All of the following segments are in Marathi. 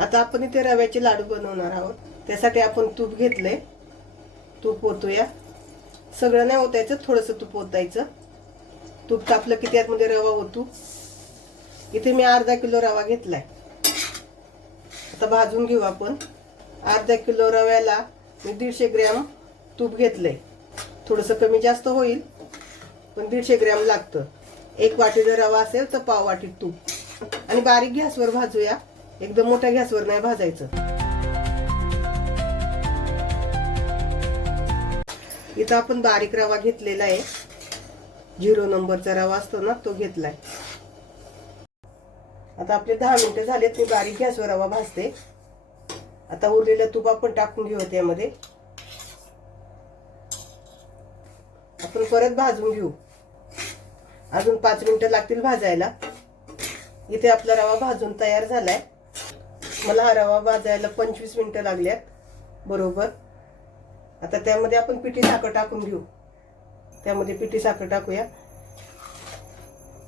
आता आपण इथे रव्याचे लाडू बनवणार आहोत. त्यासाठी आपण तूप घेतलंय. तूप ओतूया. सगळं नाही ओतायचं थोडंसं तूप ओतायचं. तूप तापलं की त्यातमध्ये रवा ओतू. इथे मी अर्धा किलो रवा घेतलाय. आता भाजून घेऊ आपण. अर्धा किलो रव्याला मी दीडशे ग्रॅम तूप घेतलंय. थोडंसं कमी जास्त होईल पण दीडशे ग्रॅम लागतं. एक वाटी जर रवा असेल तर पाव वाटी तूप. आणि बारीक गॅसवर भाजूया. एकदम मोठ्या गॅसवर नाही भाजायचं. इथं आपण बारीक रवा घेतलेला आहे. झिरो नंबरचा रवा असतो ना तो घेतलाय. आता आपले दहा मिनिटं झालेत मी बारीक गॅसवर रवा भाजते. आता उरलेलं तूप आपण टाकून घेऊ त्यामध्ये. आपण परत भाजून घेऊ. अजून पाच मिनिटं लागतील भाजायला. इथे आपला रवा भाजून तयार झालाय. मला हा रवा भाजायला पंचवीस मिनटं लागल्यात. बरोबर? आता त्यामध्ये आपण पिठी साखर टाकून घेऊ. त्यामध्ये पिठी साखर टाकूया.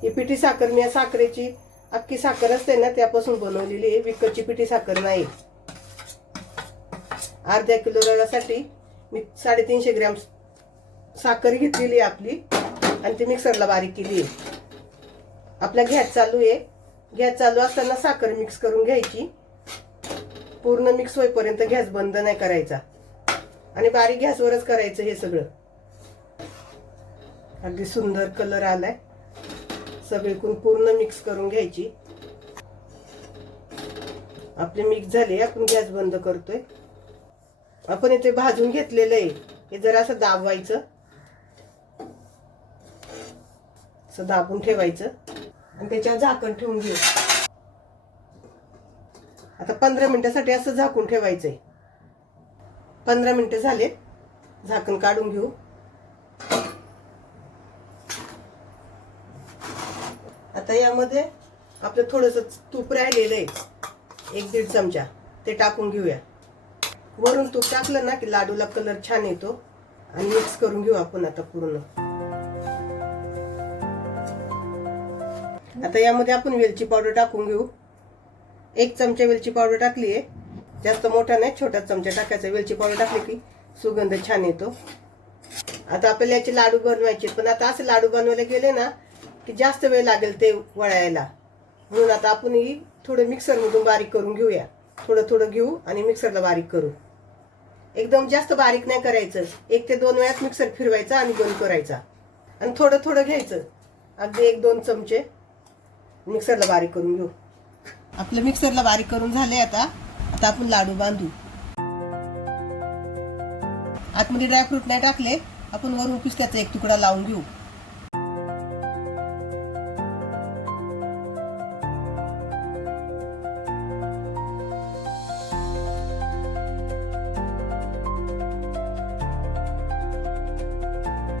ही पिठी साखर मी या साखरेची अख्खी साखर असते ना त्यापासून बनवलेली आहे. विकतची पिठी साखर नाही. अर्ध्या किलो रव्यासाठी मी साडेतीनशे ग्रॅम साखर घेतलेली आहे आपली. आणि ती मिक्सरला बारीक केली आहे. आपला गॅस चालू आहे. गॅस चालू असताना साखर मिक्स करून घ्यायची. पूर्ण मिक्स होईपर्यंत गॅस बंद नाही करायचा. आणि बारीक गॅसवरच करायचं हे सगळं. अगदी सुंदर कलर आलाय. सगळीकडून पूर्ण मिक्स करून घ्यायची. आपले मिक्स झाले आपण गॅस बंद करतोय. आपण इथे भाजून घेतलेलं आहे. हे जरा असं दाबवायचं. असं दाबून ठेवायचं. आणि त्याच्यावर झाकण ठेवून घेऊ. आता पंधरा मिनिटासाठी असं झाकून ठेवायचं आहे पंधरा मिनिटं झाले. झाकण काढून घेऊ. आता यामध्ये आपलं थोडंसं तूप राहिलेलं आहे. एक दीड चमचा. ते टाकून घेऊया. वरून तूप टाकलं ना की लाडूला कलर छान येतो. आणि मिक्स करून घेऊ आपण आता पूर्ण. आता यामध्ये आपण वेलची पावडर टाकून घेऊ. एक चमचा वेलची पावडर टाकली आहे. जास्त मोठा नाही छोटा चमचा टाकायचा. वेलची पावडर टाकली की सुगंध छान येतो. आता आपल्याला याचे लाडू बनवायचे पण आता असे लाडू बनवायला गेले ना की जास्त वेळ लागेल ते वळायला. म्हणून आता आपण ही थोडं मिक्सरमधून बारीक करून घेऊया. थोडं थोडं घेऊ आणि मिक्सरला बारीक करू. एकदम जास्त बारीक नाही करायचं. एक ते दोन वेळात मिक्सर फिरवायचा आणि बंद करायचा. आणि थोडं थोडं घ्यायचं. अगदी एक दोन चमचे मिक्सरला बारीक करून घेऊ. आपलं मिक्सरला बारीक करून झाले आता. आता आपण लाडू बांधू. आतमध्ये ड्रायफ्रूट नाही टाकले. आपण वरून पिस्त्याचा एक तुकडा लावून घेऊ.